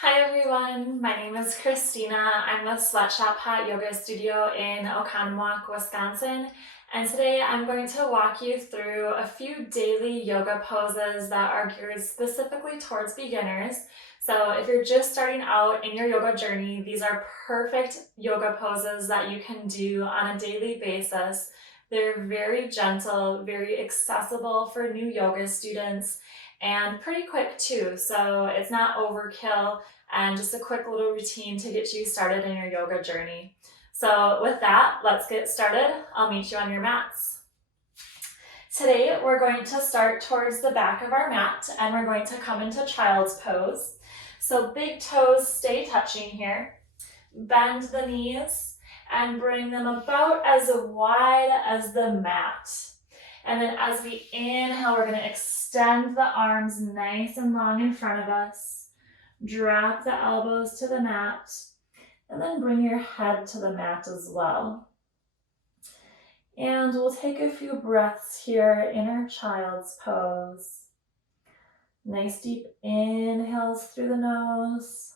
Hi everyone, my name is Christina. I'm a Sweatshop Hot Yoga Studio in Oconomowoc, Wisconsin, and today I'm going to walk you through a few daily yoga poses that are geared specifically towards beginners. So if you're just starting out in your yoga journey, these are perfect yoga poses that you can do on a daily basis. They're very gentle, very accessible for new yoga students, and pretty quick too, so it's not overkill and just a quick little routine to get you started in your yoga journey. So with that, let's get started. I'll meet you on your mats. Today, we're going to start towards the back of our mat and we're going to come into child's pose. So big toes stay touching here. Bend the knees and bring them about as wide as the mat. And then as we inhale, we're going to extend the arms nice and long in front of us. Drop the elbows to the mat, and then bring your head to the mat as well. And we'll take a few breaths here in our child's pose. Nice deep inhales through the nose,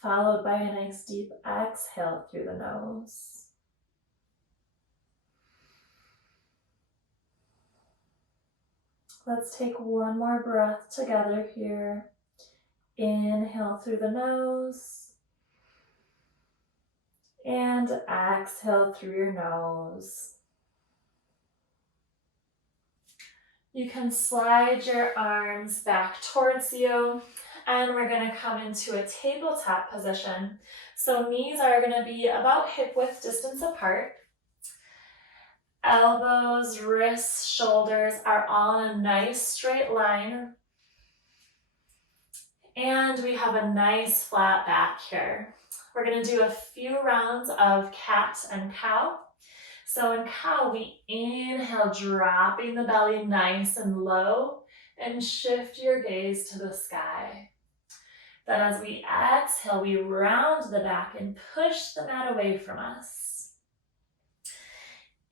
followed by a nice deep exhale through the nose. Let's take one more breath together here. Inhale through the nose and exhale through your nose. You can slide your arms back towards you and we're going to come into a tabletop position. So knees are going to be about hip width distance apart. Elbows, wrists, shoulders are all in a nice straight line. And we have a nice flat back here. We're going to do a few rounds of cat and cow. So in cow, we inhale, dropping the belly nice and low, and shift your gaze to the sky. Then as we exhale, we round the back and push the mat away from us.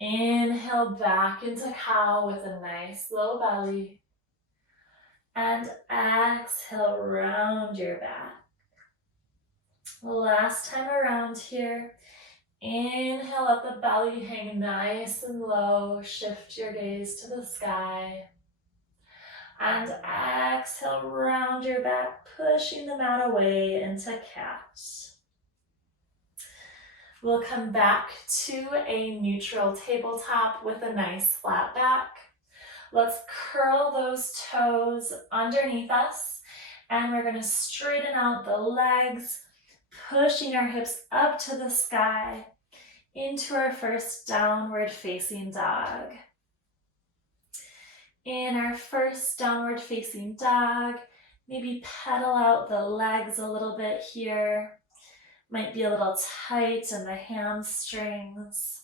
Inhale back into cow with a nice low belly. And exhale, round your back. Last time around here. Inhale, let the belly hang nice and low. Shift your gaze to the sky. And exhale, round your back, pushing the mat away into cat. We'll come back to a neutral tabletop with a nice flat back. Let's curl those toes underneath us, and we're going to straighten out the legs, pushing our hips up to the sky into our first downward facing dog. In our first downward facing dog, maybe pedal out the legs a little bit here. Might be a little tight in the hamstrings.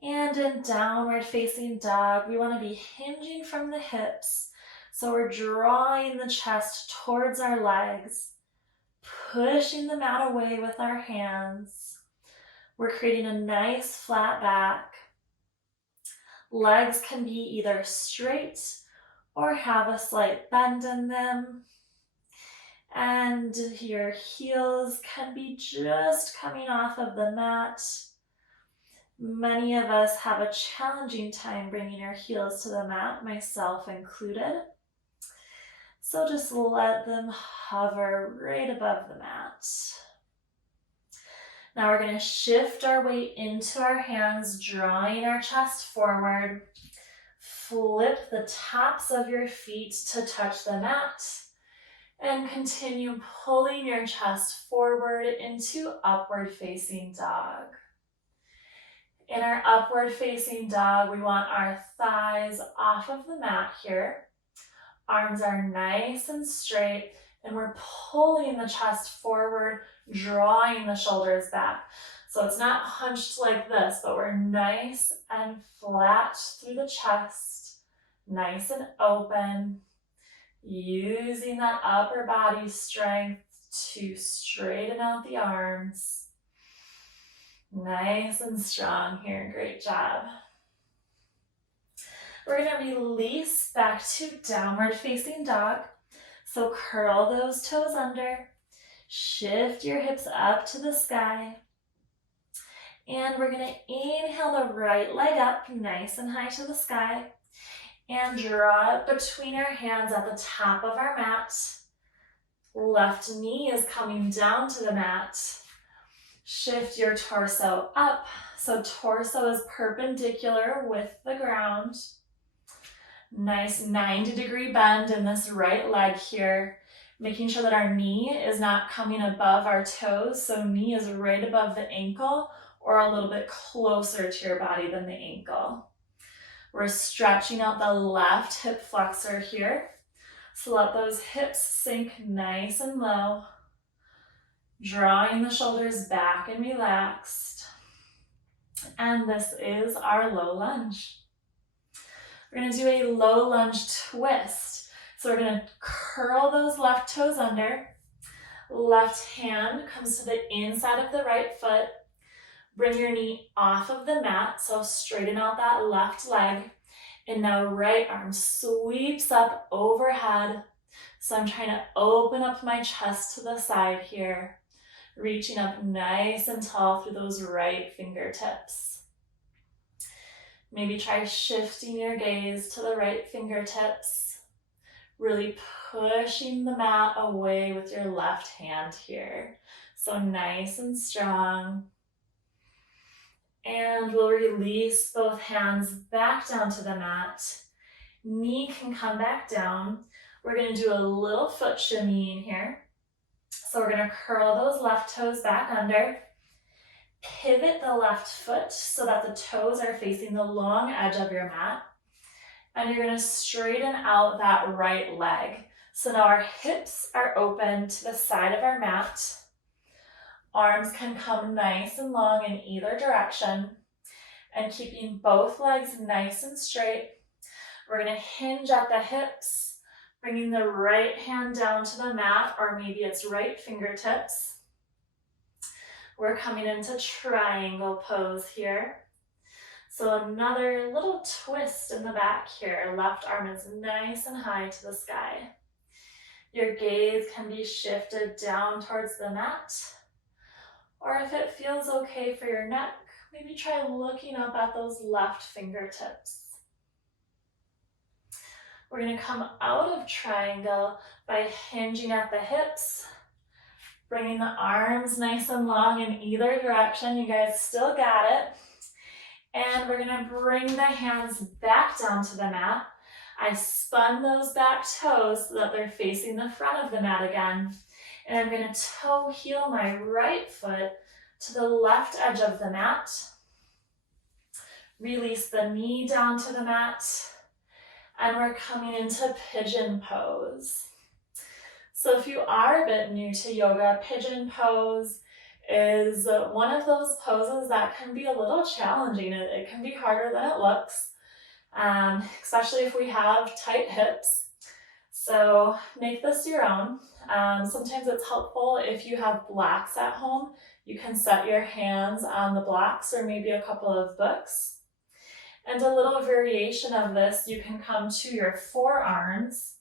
And in downward facing dog, we want to be hinging from the hips. So we're drawing the chest towards our legs, pushing the mat away with our hands. We're creating a nice flat back. Legs can be either straight or have a slight bend in them. And your heels can be just coming off of the mat. Many of us have a challenging time bringing our heels to the mat, myself included. So just let them hover right above the mat. Now we're going to shift our weight into our hands, drawing our chest forward. Flip the tops of your feet to touch the mat. And continue pulling your chest forward into upward facing dog. In our upward facing dog, we want our thighs off of the mat here. Arms are nice and straight, and we're pulling the chest forward, drawing the shoulders back. So it's not hunched like this, but we're nice and flat through the chest, nice and open. Using that upper body strength to straighten out the arms. Nice and strong here, great job. We're going to release back to downward facing dog. So curl those toes under, shift your hips up to the sky, and we're gonna inhale the right leg up nice and high to the sky, and draw it between our hands at the top of our mat. Left knee is coming down to the mat. Shift your torso up, so torso is perpendicular with the ground. Nice 90-degree bend in this right leg here, making sure that our knee is not coming above our toes, so knee is right above the ankle or a little bit closer to your body than the ankle. We're stretching out the left hip flexor here, so let those hips sink nice and low, drawing the shoulders back and relaxed. And this is our low lunge. We're gonna do a low lunge twist. So we're gonna curl those left toes under. Left hand comes to the inside of the right foot. Bring your knee off of the mat, so straighten out that left leg. And now right arm sweeps up overhead. So I'm trying to open up my chest to the side here, reaching up nice and tall through those right fingertips. Maybe try shifting your gaze to the right fingertips, really pushing the mat away with your left hand here. So nice and strong. And we'll release both hands back down to the mat. Knee can come back down. We're gonna do a little foot shimmy in here. So we're gonna curl those left toes back under. Pivot the left foot so that the toes are facing the long edge of your mat. And you're gonna straighten out that right leg. So now our hips are open to the side of our mat. Arms can come nice and long in either direction. And keeping both legs nice and straight, we're gonna hinge at the hips, bringing the right hand down to the mat, or maybe it's right fingertips. We're coming into triangle pose here. So another little twist in the back here. Left arm is nice and high to the sky. Your gaze can be shifted down towards the mat. Or if it feels okay for your neck, maybe try looking up at those left fingertips. We're gonna come out of triangle by hinging at the hips, bringing the arms nice and long in either direction. You guys still got it. And we're gonna bring the hands back down to the mat. I spun those back toes so that they're facing the front of the mat again. And I'm gonna toe heel my right foot to the left edge of the mat. Release the knee down to the mat. And we're coming into pigeon pose. So if you are a bit new to yoga, pigeon pose is one of those poses that can be a little challenging. It can be harder than it looks, especially if we have tight hips. So make this your own. Sometimes it's helpful if you have blocks at home. You can set your hands on the blocks or maybe a couple of books. And a little variation of this, you can come to your forearms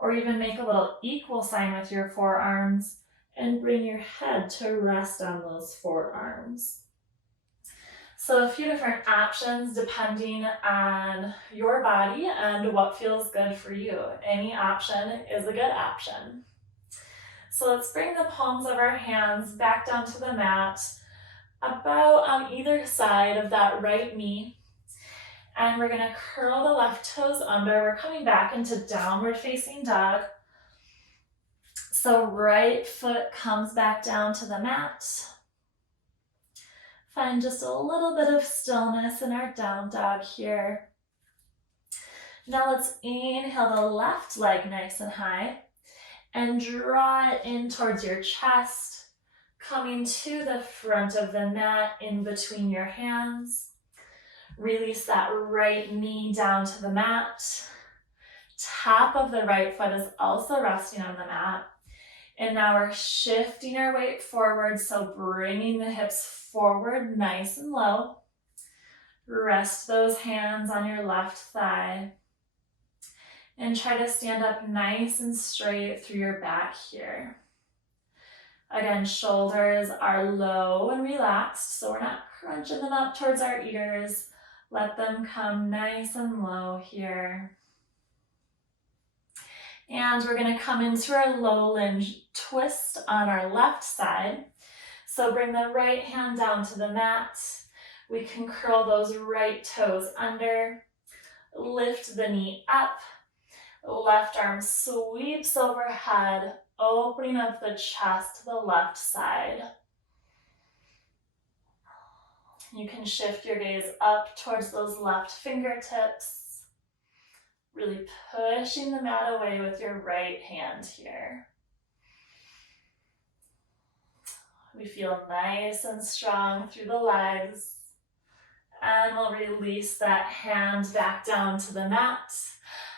or even make a little equal sign with your forearms and bring your head to rest on those forearms. So a few different options depending on your body and what feels good for you. Any option is a good option. So let's bring the palms of our hands back down to the mat, about on either side of that right knee. And we're gonna curl the left toes under. We're coming back into downward facing dog. So right foot comes back down to the mat. Find just a little bit of stillness in our down dog here. Now let's inhale the left leg nice and high and draw it in towards your chest, coming to the front of the mat in between your hands. Release that right knee down to the mat. Top of the right foot is also resting on the mat. And now we're shifting our weight forward, so bringing the hips forward nice and low. Rest those hands on your left thigh. And try to stand up nice and straight through your back here. Again, shoulders are low and relaxed, so we're not crunching them up towards our ears. Let them come nice and low here. And we're going to come into our low lunge twist on our left side. So bring the right hand down to the mat. We can curl those right toes under. Lift the knee up. Left arm sweeps overhead, opening up the chest to the left side. You can shift your gaze up towards those left fingertips, really pushing the mat away with your right hand here. We feel nice and strong through the legs, and we'll release that hand back down to the mat.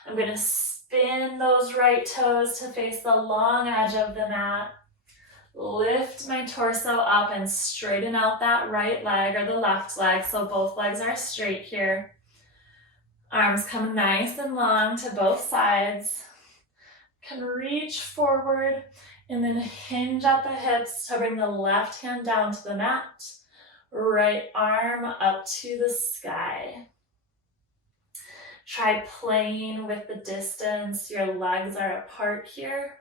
I'm going to spin those right toes to face the long edge of the mat. Lift my torso up and straighten out that right leg or the left leg, so both legs are straight here. Arms come nice and long to both sides. Can reach forward and then hinge at the hips to bring the left hand down to the mat. Right arm up to the sky. Try playing with the distance. Your legs are apart here.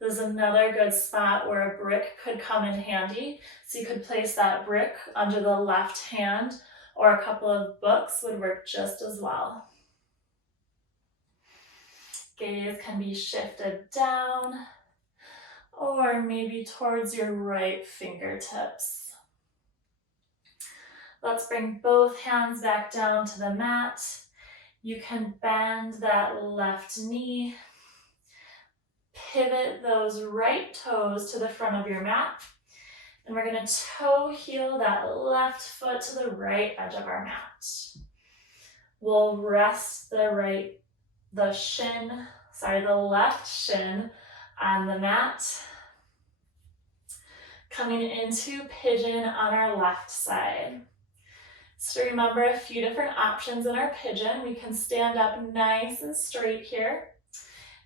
There's another good spot where a brick could come in handy. So you could place that brick under the left hand, or a couple of books would work just as well. Gaze can be shifted down, or maybe towards your right fingertips. Let's bring both hands back down to the mat. You can bend that left knee. Pivot those right toes to the front of your mat. And we're going to toe heel that left foot to the right edge of our mat. We'll rest the left shin on the mat. Coming into pigeon on our left side. So remember a few different options in our pigeon. We can stand up nice and straight here.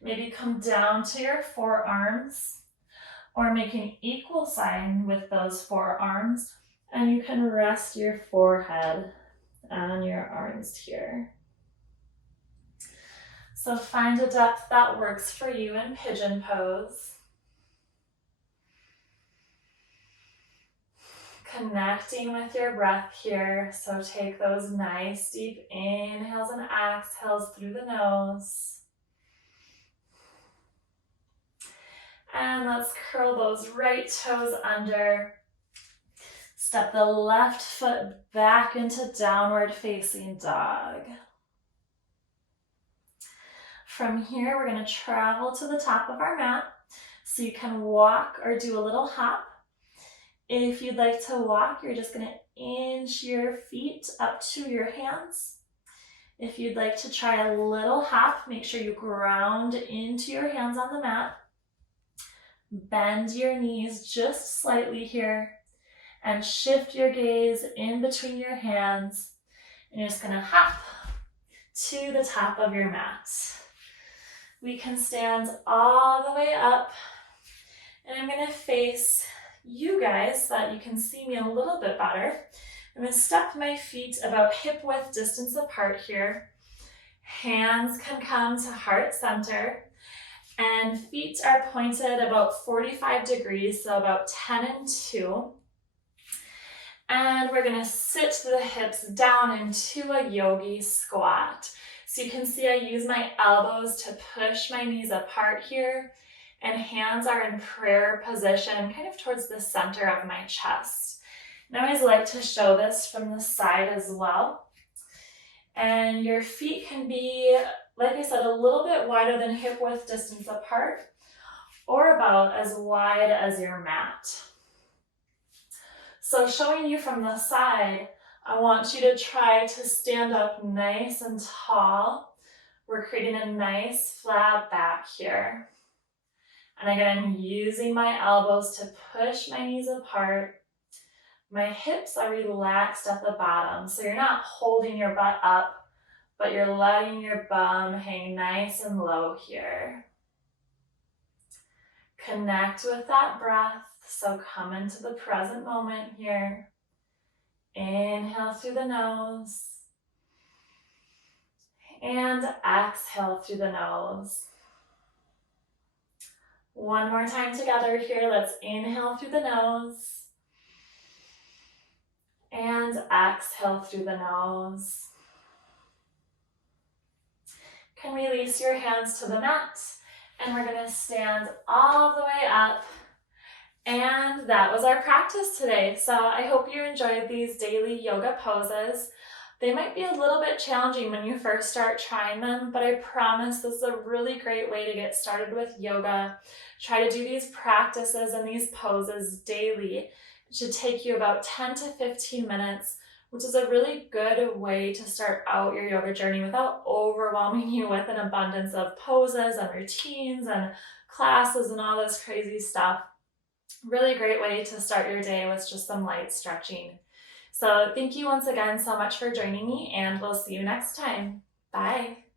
Maybe come down to your forearms, or make an equal sign with those forearms, and you can rest your forehead on your arms here. So find a depth that works for you in pigeon pose. Connecting with your breath here, so take those nice deep inhales and exhales through the nose. And let's curl those right toes under. Step the left foot back into downward facing dog. From here, we're going to travel to the top of our mat. So you can walk or do a little hop. If you'd like to walk, you're just going to inch your feet up to your hands. If you'd like to try a little hop, make sure you ground into your hands on the mat. Bend your knees just slightly here and shift your gaze in between your hands. And you're just going to hop to the top of your mat. We can stand all the way up, and I'm going to face you guys so that you can see me a little bit better. I'm going to step my feet about hip width distance apart here. Hands can come to heart center, and feet are pointed about 45 degrees, so about 10 and 2. And we're going to sit the hips down into a yogi squat. So you can see I use my elbows to push my knees apart here, and hands are in prayer position, kind of towards the center of my chest. And I always like to show this from the side as well. And your feet can be, like I said, a little bit wider than hip width distance apart, or about as wide as your mat. So showing you from the side, I want you to try to stand up nice and tall. We're creating a nice flat back here. And again, I'm using my elbows to push my knees apart. My hips are relaxed at the bottom, so you're not holding your butt up, but you're letting your bum hang nice and low here. Connect with that breath, so come into the present moment here. Inhale through the nose and exhale through the nose. One more time together here. Let's inhale through the nose and exhale through the nose. Can release your hands to the mat, and we're going to stand all the way up. And that was our practice today. So I hope you enjoyed these daily yoga poses. They might be a little bit challenging when you first start trying them, but I promise this is a really great way to get started with yoga. Try to do these practices and these poses daily. It should take you about 10 to 15 minutes, which is a really good way to start out your yoga journey without overwhelming you with an abundance of poses and routines and classes and all this crazy stuff. Really great way to start your day with just some light stretching. So thank you once again so much for joining me, and we'll see you next time. Bye.